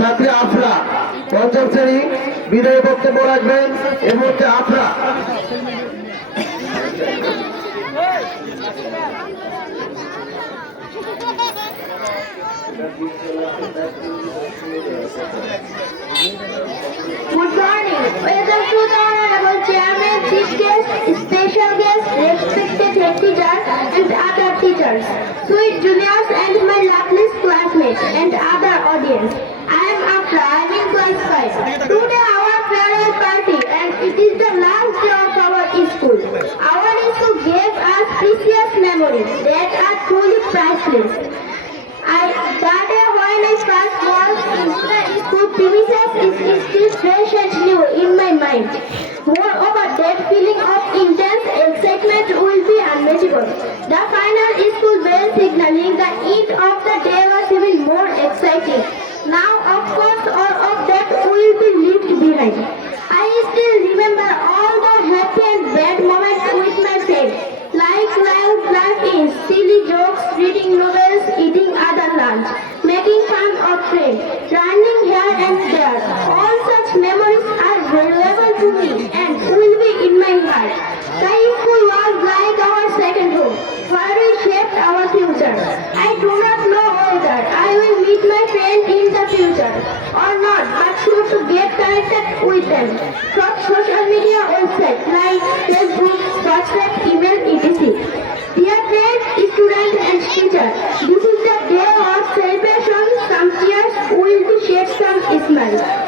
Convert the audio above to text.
ছাত্রী আফরা পঞ্চম শ্রেণী বিদায় বক্তব্য রাখবেন। এর মধ্যে Afra Good morning. Welcome to the Honorable Chairman, Chief Guest, Special Guest, respected head teachers and other teachers, sweet juniors and my lovely classmates and other audience. I am Afra. I am in class 5. Today our farewell party and it is the last day of our school. Our school gave us precious memories that are truly priceless. That day when I first walked into the school premises is still fresh and new in my mind. Moreover, that feeling of intense excitement will be unmatchable. The final school bell signaling the end of the day was even more exciting. Now, of course, all of that will be left behind. I still remember all the happy and bad moments with my friends, like laughing, silly jokes, reading novels, eating other lunch, making fun of friends, running here and there. All such memories are valuable to me and will be in my heart. The school was like our second home, where we shaped our future. I do not know whether I will meet my friend in the future or not, but sure to get connected with them from social media websites like Facebook, WhatsApp, email, etc. Dear friends, students and teachers, this is the day of celebration. Some tears will be shed, some smiles.